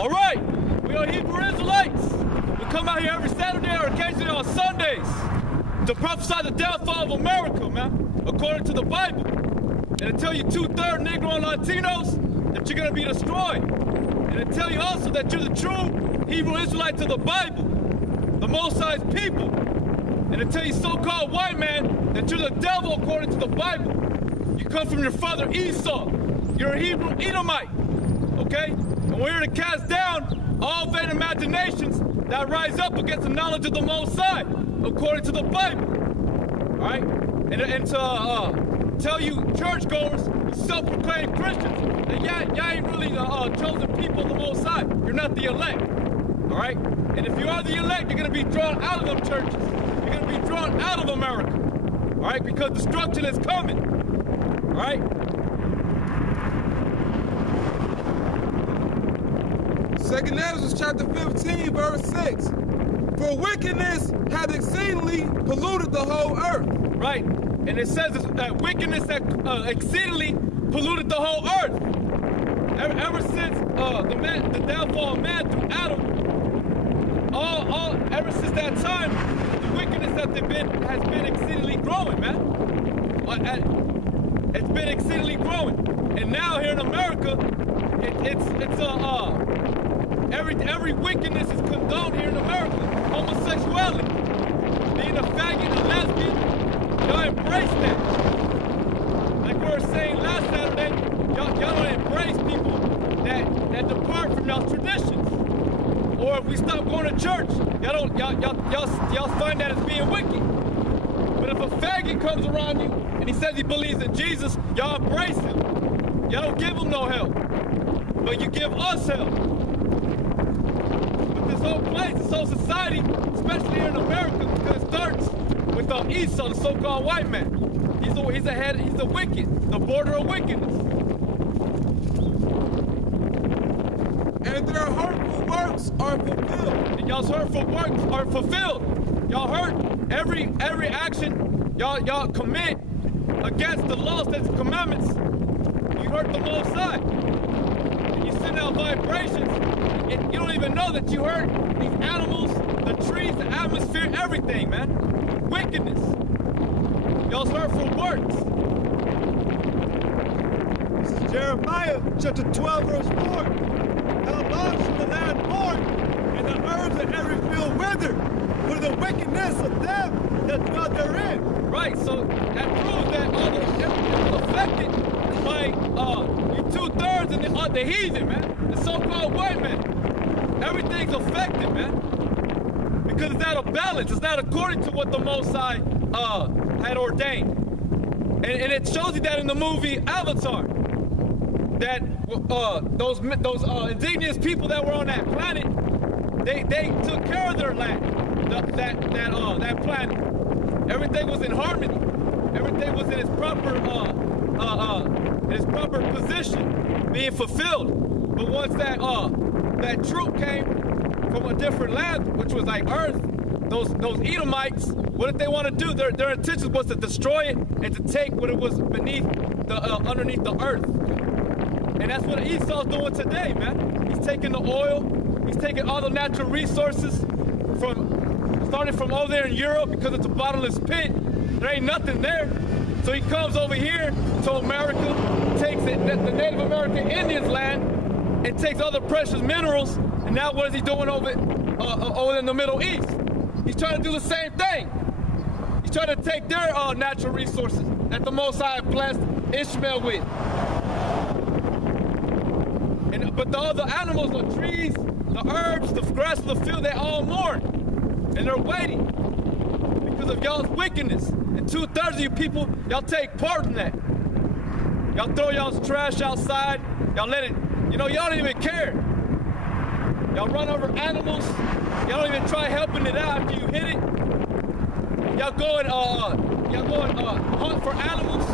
All right, we are Hebrew Israelites. We come out here every Saturday or occasionally on Sundays to prophesy the downfall of America, man, according to the Bible. And to tell you 2/3 Negro and Latinos that you're gonna be destroyed. And to tell you also that you're the true Hebrew Israelites of the Bible, the Most High's people. And to tell you so-called white man that you're the devil according to the Bible. You come from your father Esau. You're a Hebrew Edomite, okay? And we're here to cast down all vain imaginations that rise up against the knowledge of the Most High, according to the Bible, all right? And to tell you churchgoers, self-proclaimed Christians, that y'all ain't really the chosen people of the Most High. You're not the elect, all right? And if you are the elect, you're gonna be drawn out of them churches. You're gonna be drawn out of America, all right? Because destruction is coming, all right? Second Ezra chapter 15, verse 6. For wickedness hath exceedingly polluted the whole earth. Right, and it says that wickedness that exceedingly polluted the whole earth. Ever since the downfall of man through Adam, ever since that time, the wickedness has been exceedingly growing, man. It's been exceedingly growing, and now here in America, every wickedness is condoned here in America. Homosexuality, being a faggot, a lesbian, y'all embrace that. Like we were saying last Saturday, y'all don't embrace people that depart from y'all's traditions. Or if we stop going to church, y'all find that as being wicked. But if a faggot comes around you and he says he believes in Jesus, y'all embrace him. Y'all don't give him no help, but you give us help. But this whole place, this whole society, especially here in America, because it starts with Esau, the so-called white man. He's the wicked, the border of wickedness. And their hurtful works are fulfilled. And y'all's hurtful works are fulfilled. Y'all hurt every action y'all commit against the laws, statutes, and commandments. You hurt the Most High. And you send out vibrations, and you don't even know that you hurt these animals, the trees, the atmosphere, everything, man. Wickedness. Y'all's hurtful works. This is Jeremiah chapter 12, verse 4. How long shall the land mourn, and the herbs of every field wither, for the wickedness of them that dwell therein? Right, so that proves that everything was affected by you 2/3 and the heathen, man. The so-called white man. Everything's affected, man. Because it's out of balance. It's not according to what the Most High had ordained. And it shows you that in the movie Avatar. That those indigenous people that were on that planet, they took care of their land, that planet. Everything was in harmony. Everything was in its proper position, being fulfilled. But once that troop came from a different land, which was like Earth, those Edomites, what did they want to do? Their intention was to destroy it and to take what it was beneath underneath the earth. And that's what Esau's doing today, man. He's taking the oil, he's taking all the natural resources starting from over there in Europe, because it's a bottomless pit. There ain't nothing there. So he comes over here to America, takes the Native American Indians' land, and takes all the precious minerals. And now what is he doing over in the Middle East? He's trying to do the same thing. He's trying to take their natural resources that the Most High blessed Ishmael with. But all the animals, the trees, the herbs, the grass of the field, they all mourn. And they're waiting because of y'all's wickedness. And 2/3 of you people, y'all take part in that. Y'all throw y'all's trash outside. Y'all let it, y'all don't even care. Y'all run over animals. Y'all don't even try helping it out after you hit it. Y'all go and hunt for animals,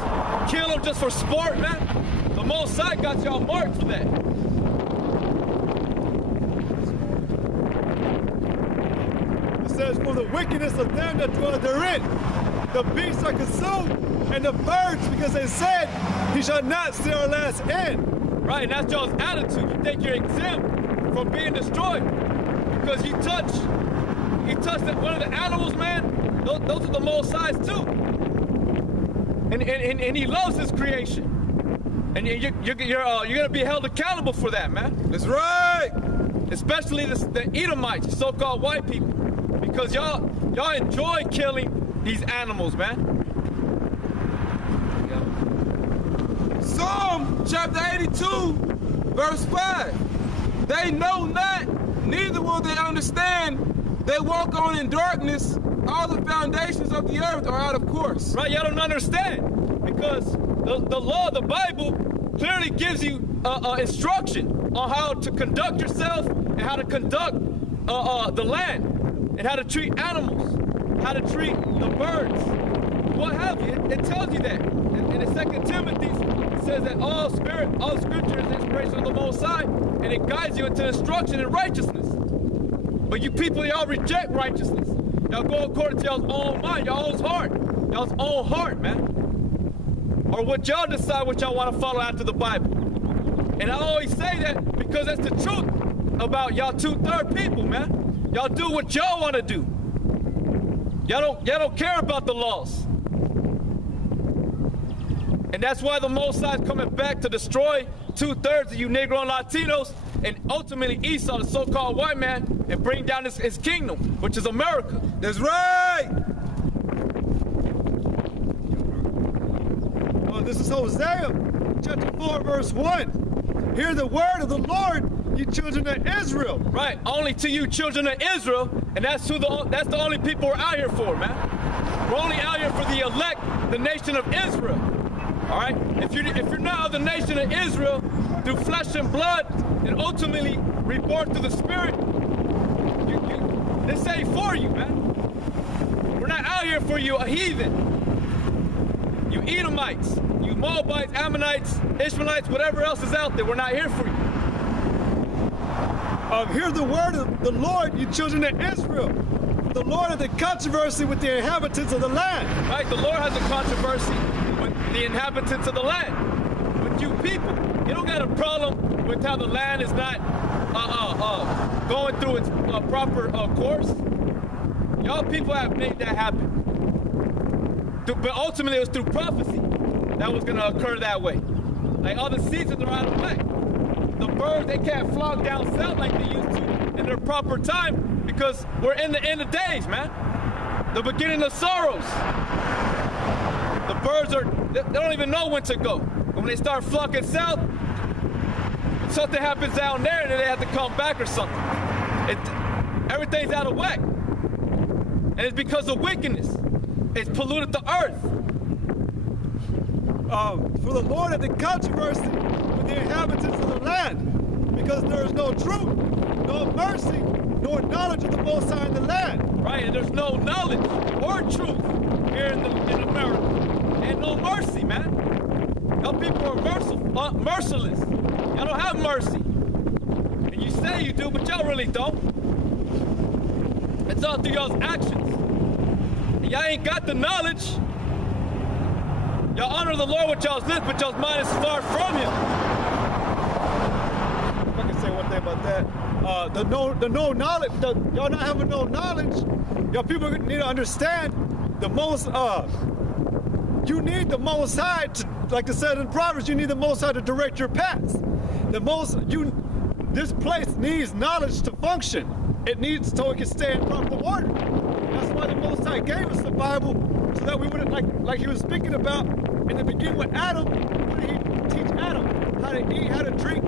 kill them just for sport, man. The Most High got y'all marked for that. It says, for the wickedness of them that dwell therein, the beasts are consumed, and the birds, because they said, he shall not see our last end. Right, and that's y'all's attitude. You think you're exempt from being destroyed. Because you touch that one of the animals, man, those are the Most High's too. And he loves his creation. And you're gonna be held accountable for that, man. That's right. Especially the Edomites, the so-called white people. Because y'all enjoy killing these animals, man. Psalm chapter 82, verse 5. They know not, neither will they understand. They walk on in darkness. All the foundations of the earth are out of course. Right, y'all don't understand. Because the law, the Bible, clearly gives you instruction on how to conduct yourself and how to conduct the land and how to treat animals, how to treat the birds, what have you. It tells you that. In the 2 Timothy, it says that all scripture is inspiration of the Most High, and it guides you into instruction in righteousness. But you people, y'all reject righteousness. Y'all go according to y'all's own mind, y'all's own heart, man. Or what y'all decide what y'all want to follow after the Bible. And I always say that because that's the truth about y'all 2/3 people, man. Y'all do what y'all want to do. Y'all don't care about the laws. And that's why the Most High is coming back to destroy 2/3 of you Negro and Latinos, and ultimately Esau, the so-called white man, and bring down his kingdom, which is America. That's right. This is Hosea, chapter 4, verse 1. Hear the word of the Lord, you children of Israel. Right, only to you children of Israel, and that's the only people we're out here for, man. We're only out here for the elect, the nation of Israel. All right? If you're not of the nation of Israel through flesh and blood, and ultimately reborn through the Spirit, this ain't for you, man. We're not out here for you, a heathen. You Edomites, you Moabites, Ammonites, Ishmaelites, whatever else is out there, we're not here for you. Hear the word of the Lord, you children of Israel. The Lord has a controversy with the inhabitants of the land. Right, the Lord has a controversy with the inhabitants of the land, with you people. You don't got a problem with how the land is not going through its proper course. Y'all people have made that happen. But ultimately, it was through prophecy that was going to occur that way. Like, all the seasons are out of whack. The birds, they can't flock down south like they used to in their proper time because we're in the end of days, man. The beginning of sorrows. The birds they don't even know when to go. And when they start flocking south, something happens down there and then they have to come back or something. Everything's out of whack. And it's because of wickedness. It's polluted the earth. For the Lord had the controversy with the inhabitants of the land, because there is no truth, no mercy, nor knowledge of the Most High in the land. Right, and there's no knowledge or truth here in America. And no mercy, man. Y'all people are merciless. Y'all don't have mercy. And you say you do, but y'all really don't. It's all through y'all's actions. And y'all ain't got the knowledge. Y'all honor the Lord with y'all's lips, but y'all's mind is far from Him. If I can say one thing about that, the no knowledge, y'all not having no knowledge. Y'all people need to understand the most. You need the Most High to, like it said in Proverbs, you need the Most High to direct your paths. This place needs knowledge to function. It needs so it can stay in proper order. That's why the Most High gave us the Bible, so that we wouldn't, like he was speaking about in the beginning with Adam. What did he teach Adam? How to eat, how to drink,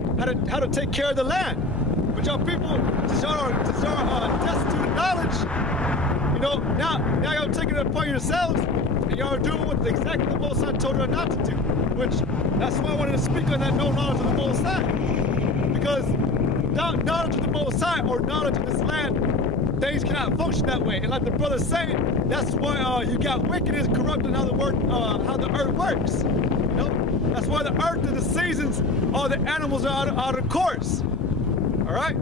how to take care of the land. But y'all people, since y'all are destitute of knowledge, you know, now y'all taking it upon yourselves, and y'all are doing what exactly the Most High told you not to do. Which, that's why I wanted to speak on that no knowledge of the Most High. Because without knowledge of the Most High or knowledge of this land, things cannot function that way. And like the brother's saying, that's why you got wickedness corrupting how the earth works. You know, that's why the earth and the seasons, all the animals are out of course. All right.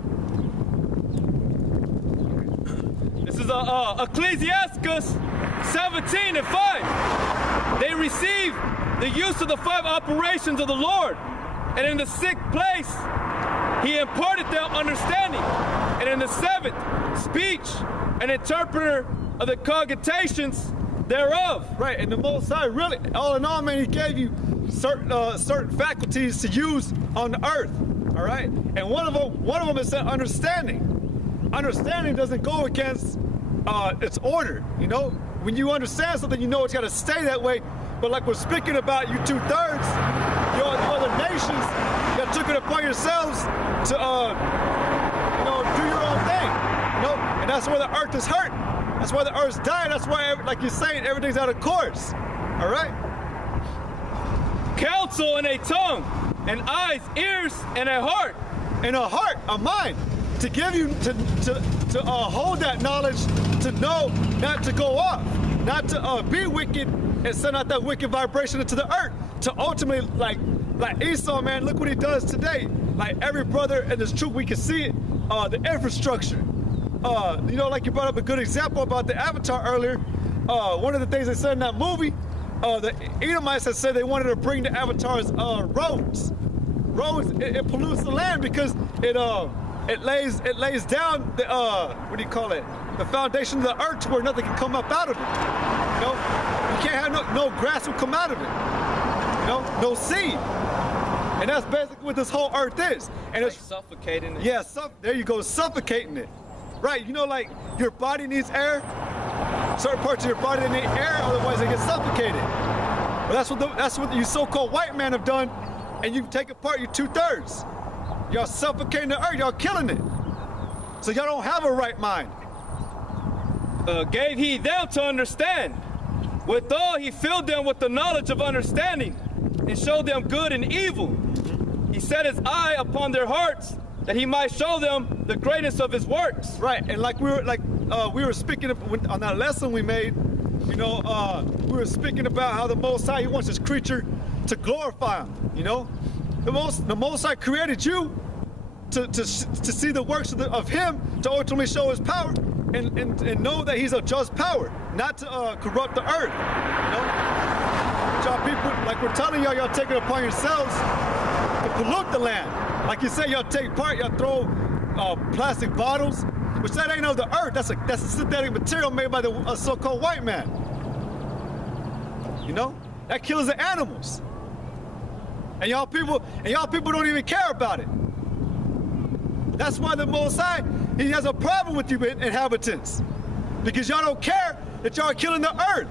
This is Ecclesiastes 17:5. They receive the use of the 5 operations of the Lord, and in the 6th place, he imparted them understanding. And in the seventh, speech, an interpreter of the cogitations thereof. Right, and the Most High really, all in all, man, he gave you certain faculties to use on the earth, all right? And one of them is that understanding. Understanding doesn't go against its order, you know? When you understand something, you know it's got to stay that way. But like we're speaking about, you 2/3, you other nations, you took it upon yourselves to, you know, do your own thing, you know? And that's why the earth is hurt. That's why the earth's dying. That's why, like you're saying, everything's out of course, all right? Counsel in a tongue, and eyes, ears, and a heart. And a heart, a mind, to give you, to hold that knowledge, to know not to go off, not to be wicked and send out that wicked vibration into the earth, to ultimately, like Esau, man, look what he does today. Like every brother, and it's true, we can see it, the infrastructure. You know, like you brought up a good example about the Avatar earlier. One of the things they said in that movie, the Edomites had said they wanted to bring the Avatar's roads. Roads, it pollutes the land because it lays down the what do you call it? The foundation of the earth to where nothing can come up out of it. You know, you can't have no grass will come out of it. You know, no seed. And that's basically what this whole earth is. And Like it's suffocating it. yeah, there you go, suffocating it. Right, you know, like your body needs air. Certain parts of your body need air, otherwise they get suffocated. But that's what you so-called white men have done, and you take apart your 2/3. Y'all suffocating the earth, y'all killing it. So y'all don't have a right mind. Gave he them to understand. Withal he filled them with the knowledge of understanding, and showed them good and evil. He set his eye upon their hearts, that he might show them the greatness of his works. Right, and like we were speaking on that lesson we made, you know, we were speaking about how the Most High, he wants his creature to glorify him, you know? The Most High created you to see the works of him, to ultimately show his power, and know that he's a just power, not to corrupt the earth, you know? Y'all people, like we're telling y'all take it upon yourselves to pollute the land. Like you say, y'all take part, y'all throw plastic bottles, which that ain't of the earth. That's a synthetic material made by the so-called white man. You know, that kills the animals, and y'all people don't even care about it. That's why the Most High, he has a problem with you inhabitants, because y'all don't care that y'all are killing the earth.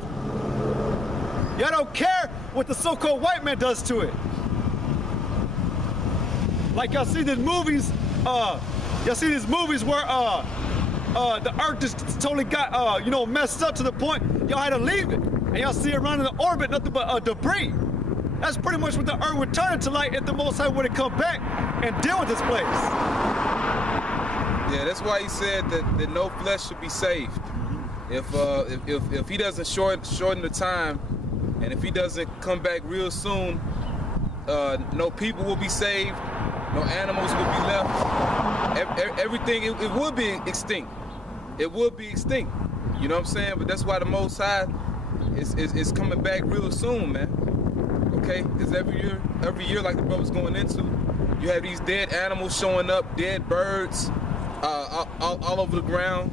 Y'all don't care what the so-called white man does to it. Like y'all see these movies, where the earth just totally got, you know, messed up to the point y'all had to leave it. And y'all see it around in the orbit, nothing but debris. That's pretty much what the earth would turn into, like, if the Most High would have come back and deal with this place. Yeah, that's why he said that no flesh should be saved. If he doesn't shorten the time, and if he doesn't come back real soon, no people will be saved, no animals will be left. Everything, it would be extinct. It would be extinct. You know what I'm saying? But that's why the Most High is coming back real soon, man. Okay? Because every year, like the brother's going into, you have these dead animals showing up, dead birds, all over the ground.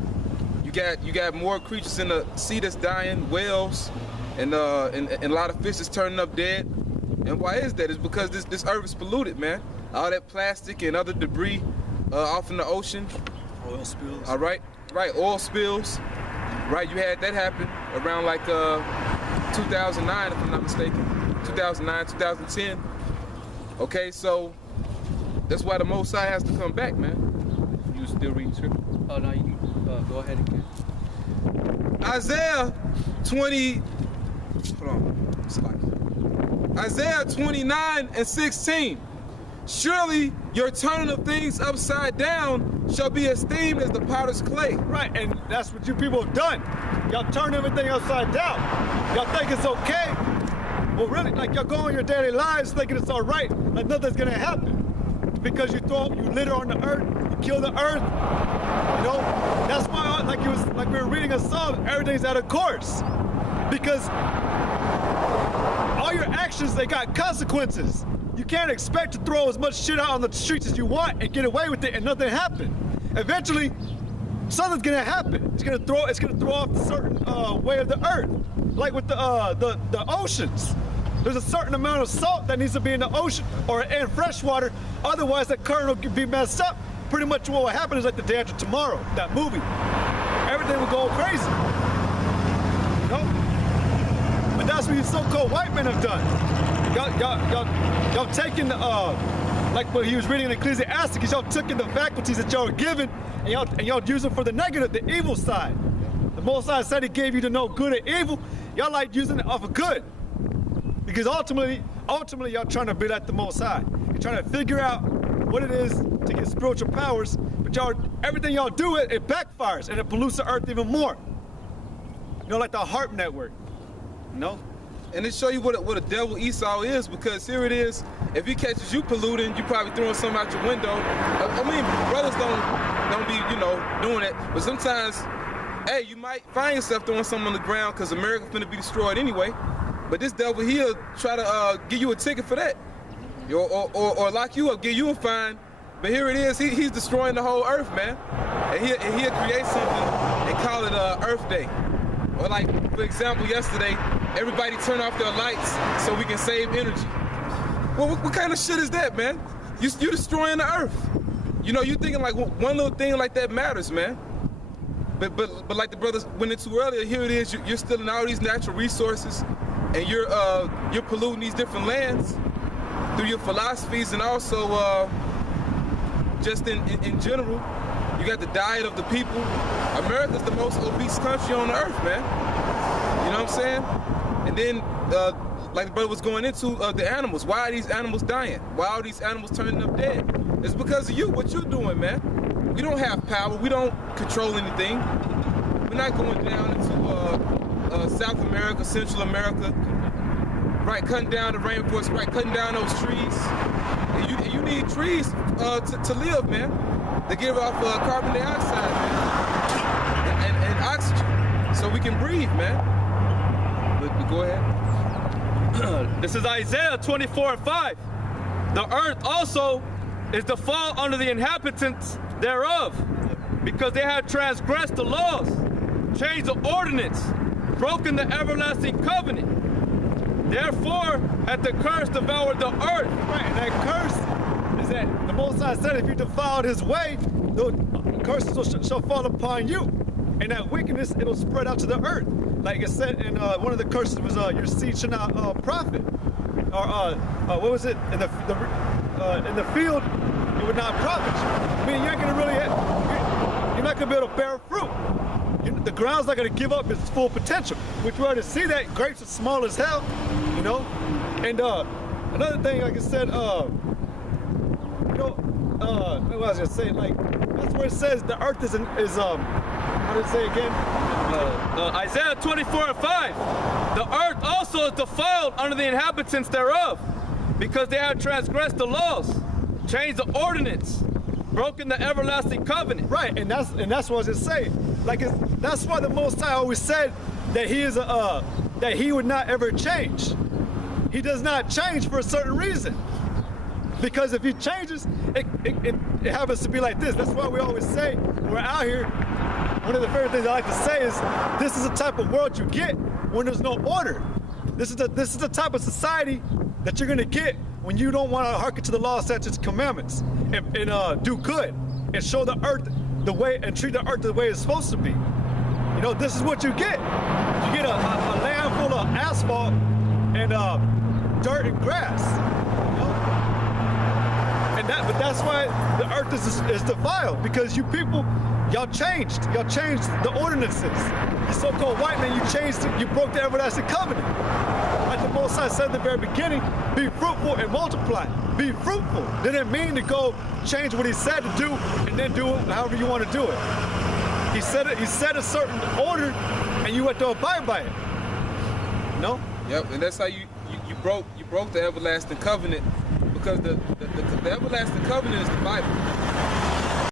You got more creatures in the sea that's dying, whales, and a lot of fish is turning up dead. And why is that? It's because this earth is polluted, man. All that plastic and other debris off in the ocean. Oil spills. All right, oil spills. Right, you had that happen around like 2009, if I'm not mistaken. 2009, 2010. Okay, so that's why the Most High has to come back, man. You still reading scripture? Oh no, you can go ahead again. Isaiah 20. Hold on, Salakya. Isaiah 29:16. Surely your turning of things upside down shall be esteemed as the potter's clay. Right, and that's what you people have done. Y'all turn everything upside down. Y'all think it's okay. Well, really, like y'all go on your daily lives thinking it's all right, like nothing's gonna happen. Because you litter on the earth, you kill the earth. You know, that's why, like we were reading a psalm, everything's out of course. Because all your actions, they got consequences. You can't expect to throw as much shit out on the streets as you want and get away with it and nothing happen. Eventually, something's gonna happen. It's gonna throw off a certain way of the earth, like with the oceans. There's a certain amount of salt that needs to be in the ocean or in fresh water. Otherwise, that current will be messed up. Pretty much what will happen is like the day after tomorrow, that movie. Everything will go crazy. You know? But that's what these so-called white men have done. Y'all taking like what he was reading in Ecclesiastes, y'all taking the faculties that y'all were given and y'all use them for the negative, the evil side. The Most High said he gave you to know good and evil. Y'all like using it off of good. Because ultimately y'all trying to be like the Most High. You're trying to figure out what it is to get spiritual powers, but everything y'all do, it backfires and it pollutes the earth even more. You know, like the HARP network, you know? And it show you what a devil Esau is, because here it is, if he catches you polluting, you probably throwing something out your window. I mean, brothers don't be, you know, doing it, but sometimes, hey, you might find yourself throwing something on the ground because America's gonna be destroyed anyway. But this devil, he'll try to give you a ticket for that. Or lock you up, give you a fine. But here it is, he's destroying the whole earth, man. And he'll create something and call it Earth Day. Or like, for example, yesterday, everybody turn off their lights so we can save energy. Well, what kind of shit is that, man? You're destroying the earth. You know, you thinking like one little thing like that matters, man. But like the brothers went into earlier, here it is, you're stealing all these natural resources, and you're polluting these different lands through your philosophies, and also just in general. You got the diet of the people. America's the most obese country on the earth, man. You know what I'm saying? And then, like the brother was going into, the animals. Why are these animals dying? Why are these animals turning up dead? It's because of you, what you're doing, man. We don't have power. We don't control anything. We're not going down into South America, Central America, right? Cutting down the rainforest, right? Cutting down those trees. And you need trees to live, man. To give off carbon dioxide, man, and oxygen, so we can breathe, man. But go ahead. This is Isaiah 24:5. The earth also is to fall under the inhabitants thereof, because they have transgressed the laws, changed the ordinance, broken the everlasting covenant. Therefore hath the curse devoured the earth. Right, and that curse is that the Most High said if you defiled his way, the curses shall fall upon you. And that wickedness, it'll spread out to the earth. Like it said in one of the curses was your seed shall not profit. Or what was it? In the field, it would not profit you. I mean, you're not gonna be able to bear fruit. The ground's not gonna give up its full potential. Which we already see that grapes are small as hell, you know? And another thing, like I said, what was I gonna say? Like, that's where it says the earth is how did it say again? Isaiah 24:5. The earth also is defiled under the inhabitants thereof, because they have transgressed the laws, changed the ordinance, broken the everlasting covenant. Right, and that's what it say. Like that's why the Most High always said that he is that he would not ever change. He does not change for a certain reason. Because if he changes, it happens to be like this. That's why we always say, when we're out here, one of the favorite things I like to say is, this is the type of world you get when there's no order. This is the type of society that you're gonna get when you don't want to hearken to the law, statutes, commandments, and do good, and show the earth the way, and treat the earth the way it's supposed to be. You know, this is what you get. You get a land full of asphalt and dirt and grass. You know? But that's why the earth is defiled, because you people, y'all changed the ordinances. You so-called white men, you broke the everlasting covenant. Like the Most High said at the very beginning, be fruitful and multiply. Be fruitful. Didn't mean to go change what he said to do and then do it however you want to do it. He said a certain order, and you had to abide by it. No? Yep, and that's how you broke the everlasting covenant. Because the everlasting covenant is the Bible.